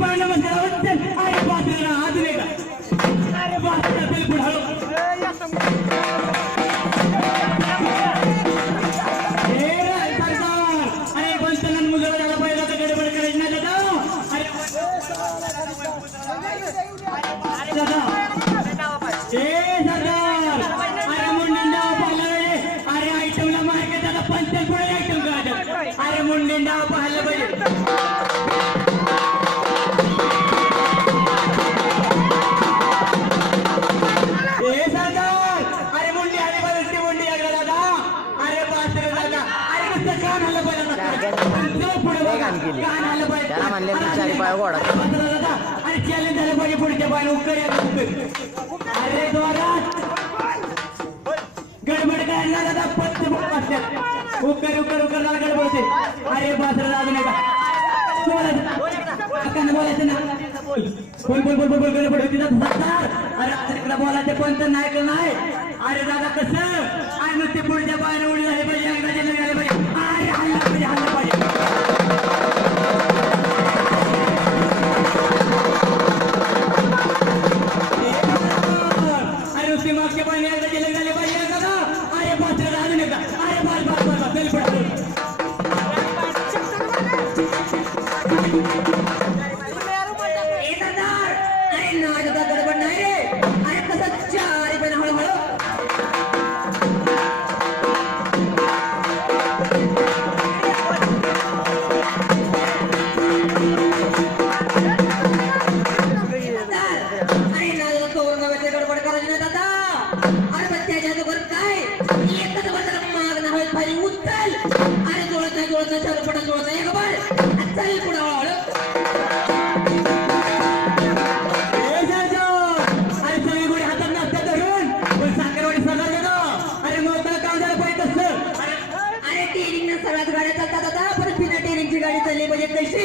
पाहिलं म्हणजे अरे बापरे ना अजून एक अरे बापरे तरी पुढे हळू अरे पंचलन मुलं त्याला पहिला तर गडबड करायची नाही दादा अरे दादा सरदार अरे मुंडेंडा पाहिलं अरे आयटमला मार्केट दादा पंचल पुढे आयटम करायचं अरे मुंडेंडा पाहिलं पाहिजे त्याला म्हणले चारी पाय घोडा अरे चॅलेंज झालं पाहिजे पुढच्या पाय उकर अरे गडबड करायला दादा पत्ते उकर उकर उकर गडबडते अरे बासरा अजून का बोलायचं ना बोल बोल बोल बोल बोल गडबड होती अरे तिकडे बोलायचं कोणतं नाही का नाही अरे दादा कसं आणि नुसते पुढच्या पायाने उडी झाली पाहिजे एकदा झाले पाहिजे अरे हल्ला पाहिजे हल्ला पाहिजे अरे नुसते मागच्या पायाने एकदा झाले पाहिजे दादा अरे बासरा अजून एकदा अरे बस बस बस बेल पडतो सगळ्यात गाड्या चालतात आता परत बिना टेरिंगची गाडी चालली म्हणजे कशी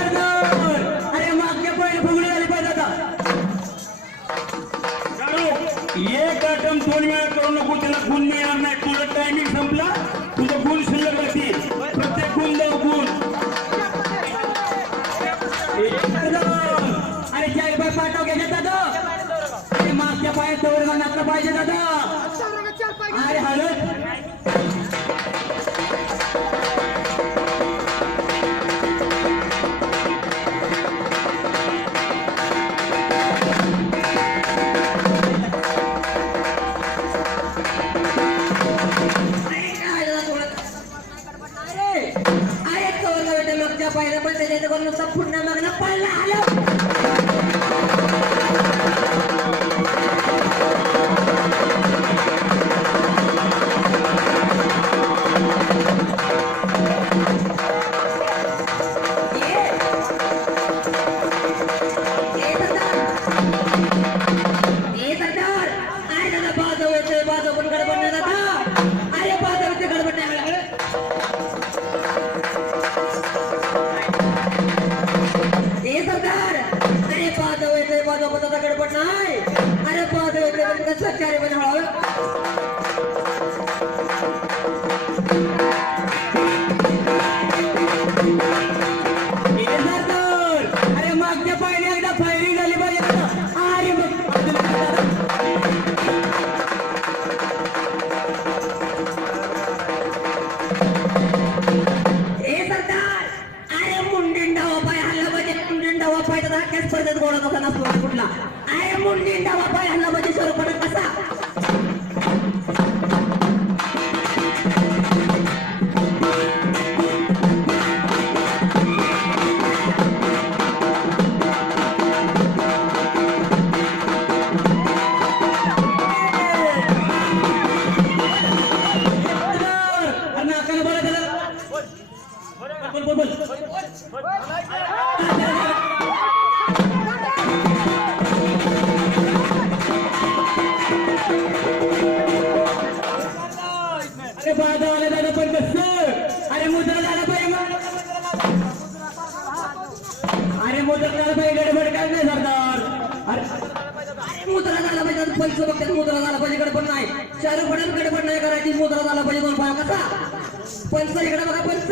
अरे मागच्या पहिले फुगडी झाली पाहिजे आता एक आयटम 2 वेळा करू नको त्याला गुण मिळणार नाही तुझा टायमिंग संपला तुझं गुण शिल्लक राहतील प्रत्येक गुण जाऊ गुण अरे चार पाय पाठव घ्यायचे दादा अरे मागच्या पायात जवळ नाचलं पाहिजे दादा अरे हळद पाहिलं पण त्याच्या नुसता पुन्हा मागणं पडला आलं बाजू पण गडबड नाही जाता अरे बाजू गडबड नाही सरदार अरे बाजू येते बाजू पदाचा गडबड नाही अरे बाजू येते कसं चारी पण हळू सरदार अरे मागच्या पायने एकदा फायरिंग झाली पाहिजे अरे सरदार अरे मुंडेंडा पाय हल्ला पाहिजे मुंडेंडा वापायचा धाक्या स्पर्धेत गोळा कसा नसतो कुठला अरे मुंडेंडा वापाय हल्ला पाहिजे स्वरूपात कसा बोल बोल बोल पाहिजे गडबड काय नाही सरदार अरे मुद्रा झाला पाहिजे पंच बघतात मुद्रा झाला पाहिजे गडबड नाही शाहरुख खान गडबड नाही करायची मुद्रा झाला पाहिजे 2 पाय कसा पंच इकडे बघा पंच